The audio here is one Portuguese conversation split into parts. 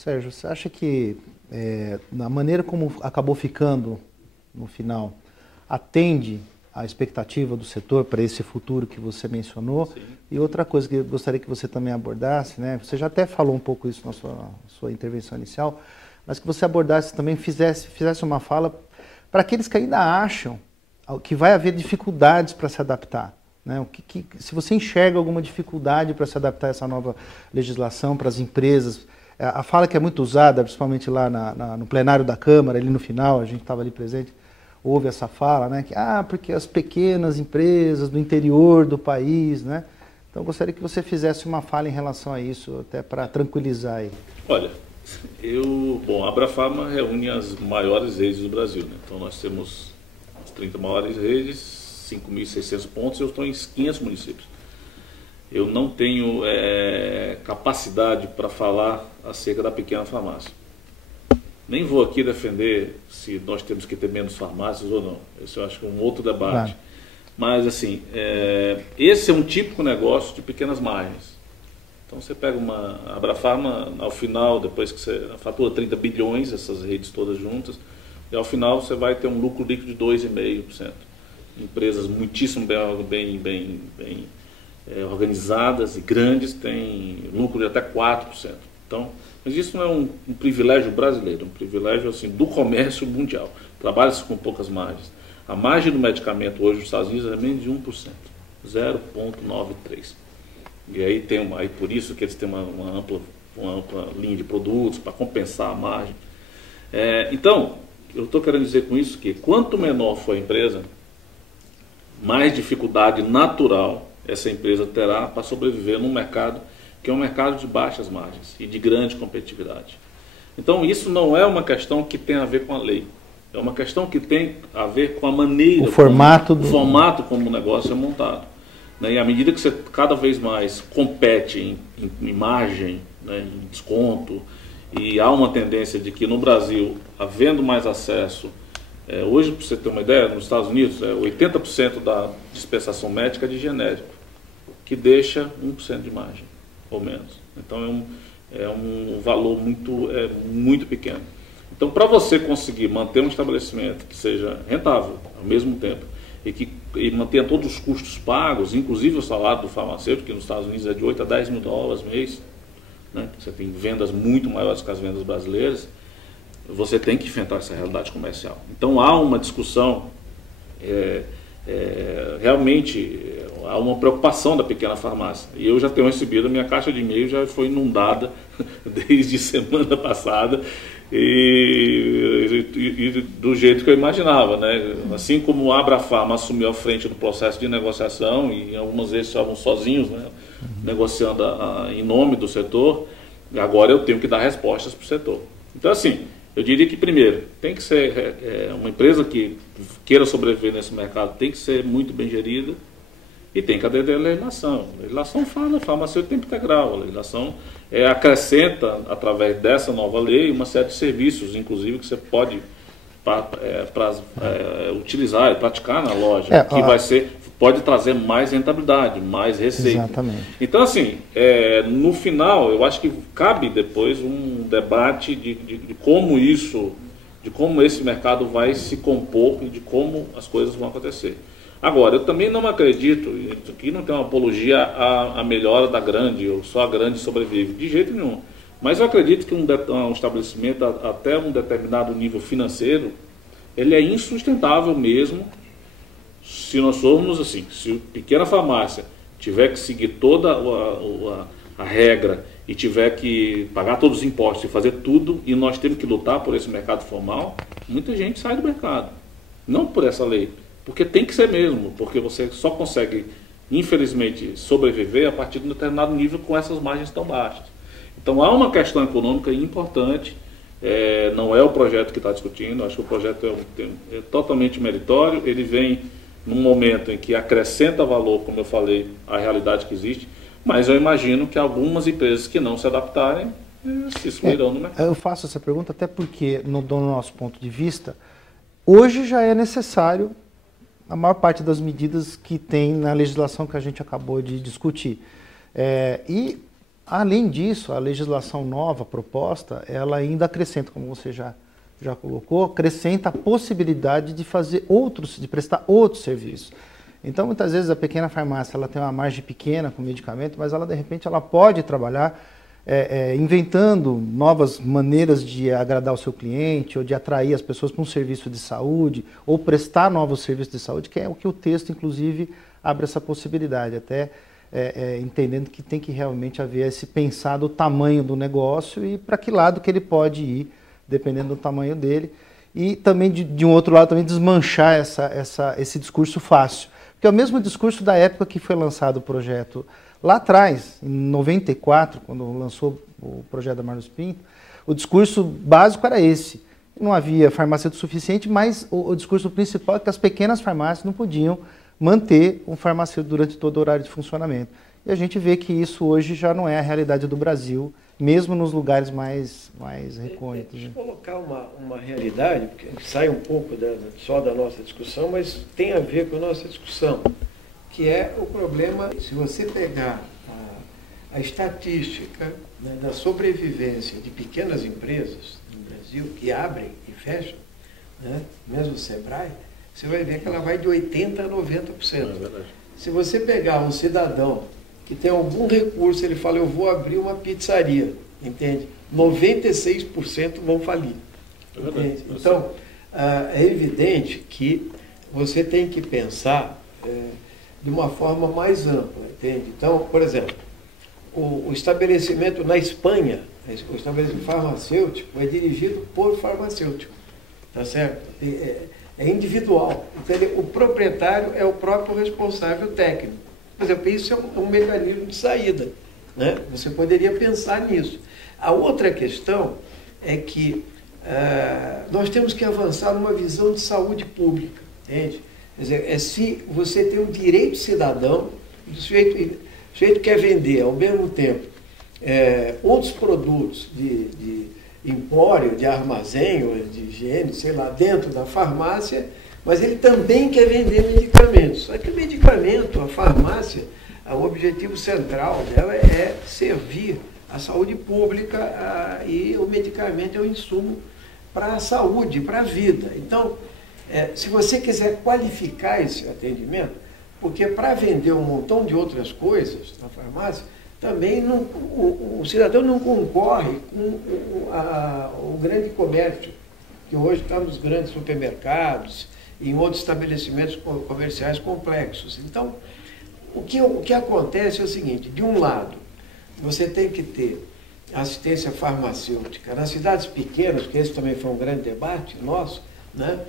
Sérgio, você acha que na maneira como acabou ficando no final, atende à expectativa do setor para esse futuro que você mencionou? Sim. E outra coisa que eu gostaria que você também abordasse, né? Você já até falou um pouco isso na sua intervenção inicial, mas que você abordasse também, fizesse uma fala para aqueles que ainda acham que vai haver dificuldades para se adaptar. Né? Se você enxerga alguma dificuldade para se adaptar a essa nova legislação, para as empresas, a fala que é muito usada, principalmente lá no plenário da Câmara, ali no final, a gente estava ali presente, houve essa fala, né? Que, porque as pequenas empresas do interior do país, né? Então, eu gostaria que você fizesse uma fala em relação a isso, até para tranquilizar aí. Olha, a Abrafarma reúne as maiores redes do Brasil, né? Então, nós temos as 30 maiores redes, 5.600 pontos, eu estou em 500 municípios. Eu não tenho capacidade para falar acerca da pequena farmácia. Nem vou aqui defender se nós temos que ter menos farmácias ou não. Esse eu acho que é um outro debate. Claro. Mas, assim, esse é um típico negócio de pequenas margens. Então, você pega uma Abrafarma, ao final, depois que você fatura 30 bilhões, essas redes todas juntas, e ao final você vai ter um lucro líquido de 2,5%. Empresas muitíssimo bem organizadas e grandes têm lucro de até 4%. Então, mas isso não é um privilégio brasileiro, é um privilégio assim, do comércio mundial. Trabalha-se com poucas margens. A margem do medicamento hoje nos Estados Unidos é menos de 1%, 0,93%. E aí aí por isso que eles têm uma ampla linha de produtos para compensar a margem. Então, eu estou querendo dizer com isso que quanto menor for a empresa, mais dificuldade natural essa empresa terá para sobreviver num mercado que é um mercado de baixas margens e de grande competitividade. Então, isso não é uma questão que tem a ver com a lei. É uma questão que tem a ver com a maneira, o formato como o negócio é montado. Né? E à medida que você cada vez mais compete em margem, né, em desconto, e há uma tendência de que no Brasil, havendo mais acesso, hoje, para você ter uma ideia, nos Estados Unidos, 80% da dispensação médica é de genérico, que deixa 1% de margem, ou menos. Então, é um valor muito pequeno. Então, para você conseguir manter um estabelecimento que seja rentável ao mesmo tempo e mantenha todos os custos pagos, inclusive o salário do farmacêutico, que nos Estados Unidos é de 8 a 10 mil dólares mês, né? Você tem vendas muito maiores que as vendas brasileiras, você tem que enfrentar essa realidade comercial. Então, há uma discussão, realmente, há uma preocupação da pequena farmácia. E eu já tenho recebido, a minha caixa de e-mail já foi inundada desde semana passada, e do jeito que eu imaginava, né? Assim como a Abrafarma assumiu a frente do processo de negociação, e algumas vezes estavam sozinhos, né? Negociando em nome do setor, agora eu tenho que dar respostas para o setor. Então, assim, eu diria que, primeiro, tem que ser uma empresa que queira sobreviver nesse mercado, tem que ser muito bem gerida e tem que aderir à legislação. A legislação fala farmacêutico tempo integral, a legislação acrescenta, através dessa nova lei, uma série de serviços, inclusive, que você pode utilizar e praticar na loja, que pode trazer mais rentabilidade, mais receita. Exatamente. Então, assim, no final, eu acho que cabe depois um debate de como esse mercado vai se compor e de como as coisas vão acontecer. Agora, eu também não acredito, isso aqui não tem uma apologia à melhora da grande, ou só a grande sobrevive, de jeito nenhum. Mas eu acredito que um estabelecimento, até um determinado nível financeiro, ele é insustentável mesmo, se nós formos assim, se a pequena farmácia tiver que seguir toda a regra e tiver que pagar todos os impostos e fazer tudo, e nós temos que lutar por esse mercado formal, muita gente sai do mercado. Não por essa lei, porque tem que ser mesmo, porque você só consegue, infelizmente, sobreviver a partir de um determinado nível com essas margens tão baixas. Então há uma questão econômica importante, não é o projeto que está discutindo, acho que o projeto é totalmente meritório, ele vem num momento em que acrescenta valor, como eu falei, à realidade que existe, mas eu imagino que algumas empresas que não se adaptarem se excluirão no mercado. Eu faço essa pergunta até porque, do nosso ponto de vista, hoje já é necessário a maior parte das medidas que tem na legislação que a gente acabou de discutir. E Além disso, a legislação nova proposta, ela ainda acrescenta, como você já colocou, acrescenta a possibilidade de fazer de prestar outros serviços. Então, muitas vezes a pequena farmácia ela tem uma margem pequena com medicamento, mas ela de repente ela pode trabalhar inventando novas maneiras de agradar o seu cliente ou de atrair as pessoas para um serviço de saúde ou prestar novos serviços de saúde, que é o que o texto, inclusive, abre essa possibilidade, até entendendo que tem que realmente haver esse pensar do tamanho do negócio e para que lado que ele pode ir, dependendo do tamanho dele. E também, de um outro lado, também desmanchar esse discurso fácil. Porque é o mesmo discurso da época que foi lançado o projeto lá atrás, em 94, quando lançou o projeto da Marlos Pinto, o discurso básico era esse. Não havia farmacêutico suficiente, mas o discurso principal é que as pequenas farmácias não podiam manter um farmacêutico durante todo o horário de funcionamento. E a gente vê que isso hoje já não é a realidade do Brasil, mesmo nos lugares mais recônditos. Deixa eu colocar uma realidade, que sai um pouco só da nossa discussão, mas tem a ver com a nossa discussão, que é o problema, se você pegar a estatística, né, da sobrevivência de pequenas empresas no Brasil, que abrem e fecham, né, mesmo o Sebrae, você vai ver que ela vai de 80% a 90%. Se você pegar um cidadão que tem algum recurso, ele fala, eu vou abrir uma pizzaria, entende? 96% vão falir. Entende? Então, é evidente que você tem que pensar de uma forma mais ampla, entende? Então, por exemplo, o estabelecimento na Espanha, o estabelecimento farmacêutico é dirigido por farmacêutico, tá certo? É individual. Então, o proprietário é o próprio responsável técnico. Por exemplo, isso é um mecanismo de saída, né? Você poderia pensar nisso. A outra questão é que nós temos que avançar numa visão de saúde pública, entende? Quer dizer, se você tem um direito cidadão, o sujeito quer vender ao mesmo tempo outros produtos de empório, de armazém, ou de higiene, sei lá, dentro da farmácia, mas ele também quer vender medicamentos. Só que o medicamento, a farmácia, o objetivo central dela é servir a saúde pública e o medicamento é um insumo para a saúde, para a vida. Então, se você quiser qualificar esse atendimento, porque para vender um montão de outras coisas na farmácia, também o cidadão não concorre com o grande comércio, que hoje está nos grandes supermercados e em outros estabelecimentos comerciais complexos. Então, o que acontece é o seguinte, de um lado, você tem que ter assistência farmacêutica nas cidades pequenas, que esse também foi um grande debate nosso, né?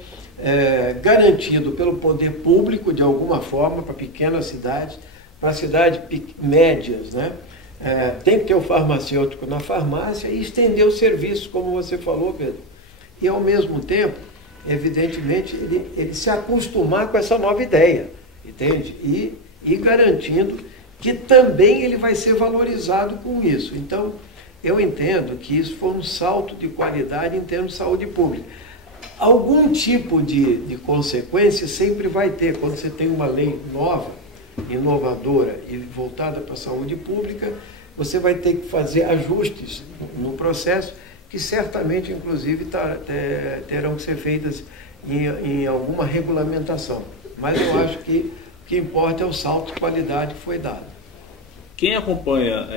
Garantido pelo poder público, de alguma forma, para pequenas cidades, para cidades médias, né? Tem que ter o farmacêutico na farmácia e estender os serviços, como você falou, Pedro. E, ao mesmo tempo, evidentemente, ele se acostumar com essa nova ideia, entende? E garantindo que também ele vai ser valorizado com isso. Então, eu entendo que isso foi um salto de qualidade em termos de saúde pública. Algum tipo de consequência sempre vai ter, quando você tem uma lei nova, inovadora e voltada para a saúde pública, você vai ter que fazer ajustes no processo, que certamente, inclusive, terão que ser feitas em alguma regulamentação. Mas eu acho que o que importa é o salto de qualidade que foi dado. Quem acompanha,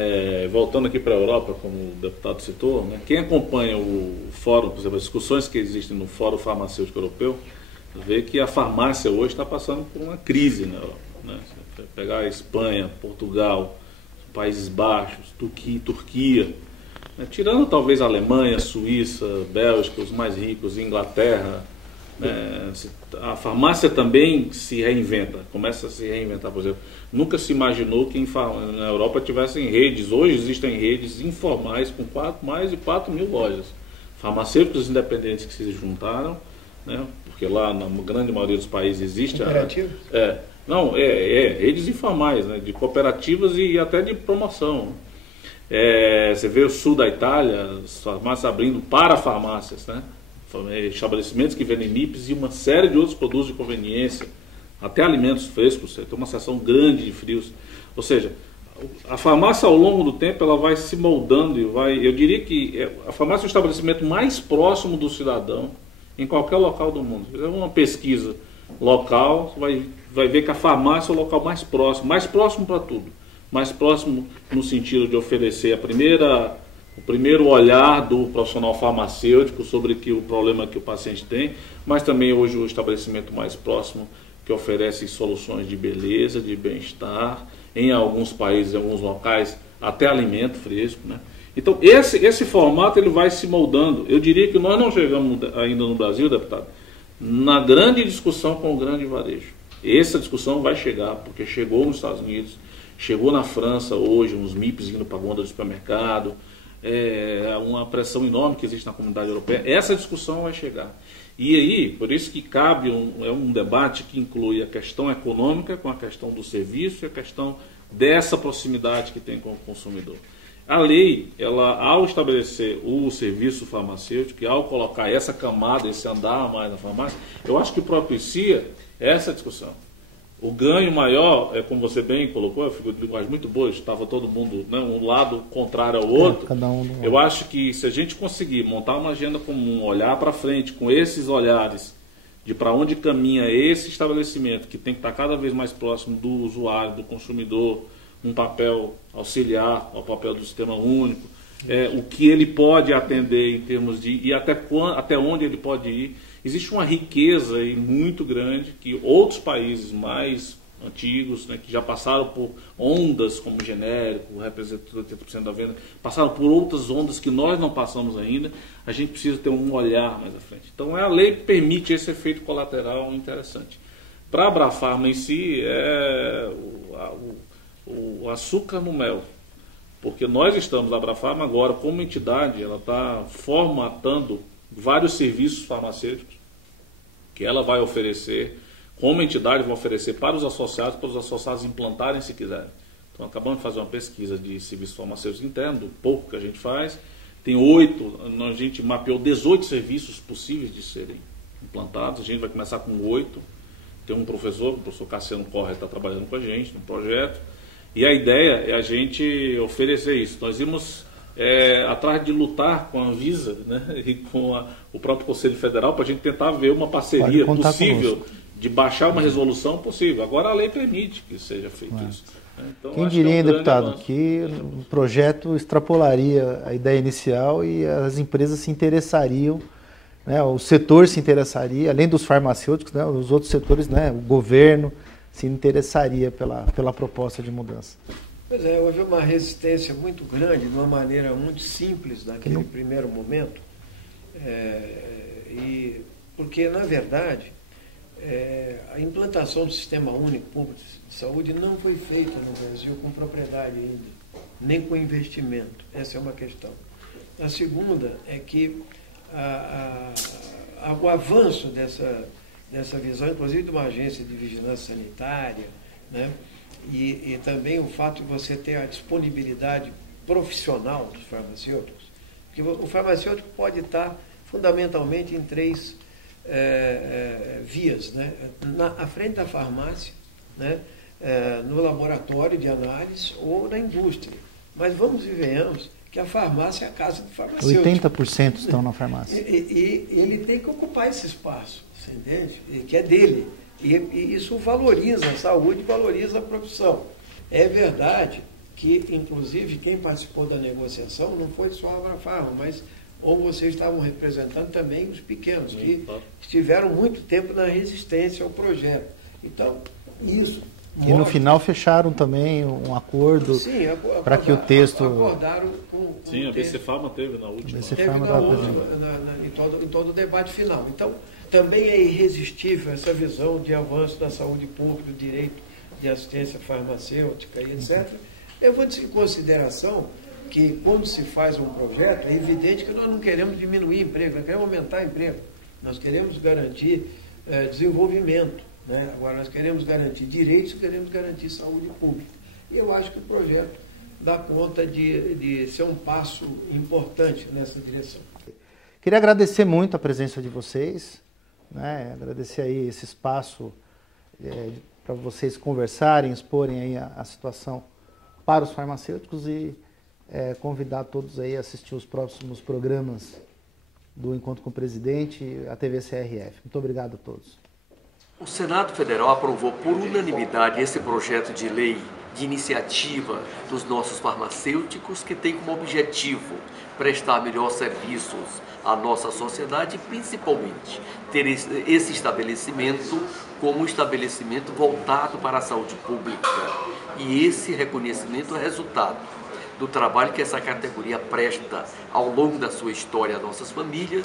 voltando aqui para a Europa, como o deputado citou, né, quem acompanha o fórum, por exemplo, as discussões que existem no Fórum Farmacêutico Europeu, vê que a farmácia hoje está passando por uma crise na Europa, né? Se você pegar a Espanha, Portugal, Países Baixos, Turquia, né, tirando talvez a Alemanha, Suíça, Bélgica, os mais ricos, Inglaterra, a farmácia também se reinventa, começa a se reinventar. Por exemplo, nunca se imaginou que na Europa tivessem redes, hoje existem redes informais com mais de 4 mil lojas, farmacêuticos independentes que se juntaram, né, porque lá na grande maioria dos países existe redes informais, né, de cooperativas e até de promoção. Você vê o sul da Itália, as farmácias abrindo para farmácias, né? Estabelecimentos que vendem MIPs e uma série de outros produtos de conveniência, até alimentos frescos, tem uma seção grande de frios. Ou seja, a farmácia ao longo do tempo ela vai se moldando e vai, eu diria que a farmácia é o estabelecimento mais próximo do cidadão em qualquer local do mundo. Se fizer uma pesquisa local, vai ver que a farmácia é o local mais próximo para tudo. Mais próximo no sentido de oferecer o primeiro olhar do profissional farmacêutico sobre o problema que o paciente tem, mas também hoje o estabelecimento mais próximo que oferece soluções de beleza, de bem-estar, em alguns países, em alguns locais, até alimento fresco, né? Então, esse formato ele vai se moldando. Eu diria que nós não chegamos ainda no Brasil, deputado, na grande discussão com o grande varejo. Essa discussão vai chegar, porque chegou nos Estados Unidos, chegou na França hoje, uns MIPs indo para a gôndola do supermercado, uma pressão enorme que existe na comunidade europeia. Essa discussão vai chegar. E aí, por isso que cabe um debate que inclui a questão econômica com a questão do serviço e a questão dessa proximidade que tem com o consumidor. A lei, ela, ao estabelecer o serviço farmacêutico e ao colocar essa camada, esse andar a mais na farmácia, eu acho que propicia essa discussão. O ganho maior, como você bem colocou, a figura de linguagem muito boa, estava todo mundo, né, um lado contrário ao outro. Cada um eu acho que se a gente conseguir montar uma agenda comum, olhar para frente com esses olhares de para onde caminha esse estabelecimento, que tem que estar cada vez mais próximo do usuário, do consumidor, um papel auxiliar ao papel do sistema único, o que ele pode atender em termos de e até onde ele pode ir. Existe uma riqueza aí muito grande que outros países mais antigos, né, que já passaram por ondas como genérico, representa 80% da venda, passaram por outras ondas que nós não passamos ainda. A gente precisa ter um olhar mais à frente. Então a lei permite esse efeito colateral interessante. Para a Abrafarma em si, o açúcar no mel, porque nós estamos, a Abrafarma agora, como entidade, ela está formatando vários serviços farmacêuticos que ela vai oferecer, como entidade, vai oferecer para os associados implantarem se quiserem. Então, acabamos de fazer uma pesquisa de serviços farmacêuticos internos, do pouco que a gente faz. Tem 8, a gente mapeou 18 serviços possíveis de serem implantados, a gente vai começar com 8. Tem um professor, o professor Cassiano Correa, está trabalhando com a gente no projeto, e a ideia é a gente oferecer isso. Nós vimos atrás de lutar com a Anvisa, né, e com o próprio Conselho Federal para a gente tentar ver uma parceria possível de baixar uma resolução possível. Agora a lei permite que seja feito isso. Então, quem diria, deputado, que o projeto extrapolaria a ideia inicial e as empresas se interessariam, né, o setor se interessaria, além dos farmacêuticos, né, os outros setores, né, o governo se interessaria pela proposta de mudança. Pois é, houve uma resistência muito grande, de uma maneira muito simples naquele primeiro momento, porque, na verdade, a implantação do Sistema Único Público de Saúde não foi feita no Brasil com propriedade ainda, nem com investimento. Essa é uma questão. A segunda é que o avanço dessa visão, inclusive de uma agência de vigilância sanitária, né, e também o fato de você ter a disponibilidade profissional dos farmacêuticos, porque o farmacêutico pode estar fundamentalmente em 3 vias, né? À frente da farmácia, né? No laboratório de análise ou na indústria. Mas vamos e venhamos que a farmácia é a casa do farmacêutico. 80% estão na farmácia. E ele tem que ocupar esse espaço, você entende? Que é dele. E isso valoriza a saúde, valoriza a profissão. É verdade que, inclusive, quem participou da negociação não foi só a Abrafarma, mas ou vocês estavam representando também os pequenos, que estiveram muito tempo na resistência ao projeto. Então, isso E no final fecharam também um acordo para que o texto... Acordaram com sim, a BC-Pharma teve na última. Em todo o debate final. Então, também é irresistível essa visão de avanço da saúde pública, do direito de assistência farmacêutica e etc. Levando-se em consideração que, quando se faz um projeto, é evidente que nós não queremos diminuir emprego, nós queremos aumentar emprego. Nós queremos garantir desenvolvimento. Né? Agora, nós queremos garantir direitos e queremos garantir saúde pública. E eu acho que o projeto dá conta de ser um passo importante nessa direção. Queria agradecer muito a presença de vocês, né? Agradecer aí esse espaço para vocês conversarem, exporem aí a situação para os farmacêuticos e convidar todos aí a assistir os próximos programas do Encontro com o Presidente, a TV CRF. Muito obrigado a todos. O Senado Federal aprovou por unanimidade esse projeto de lei de iniciativa dos nossos farmacêuticos, que tem como objetivo prestar melhor serviços à nossa sociedade e principalmente ter esse estabelecimento como um estabelecimento voltado para a saúde pública. E esse reconhecimento é resultado do trabalho que essa categoria presta ao longo da sua história às nossas famílias.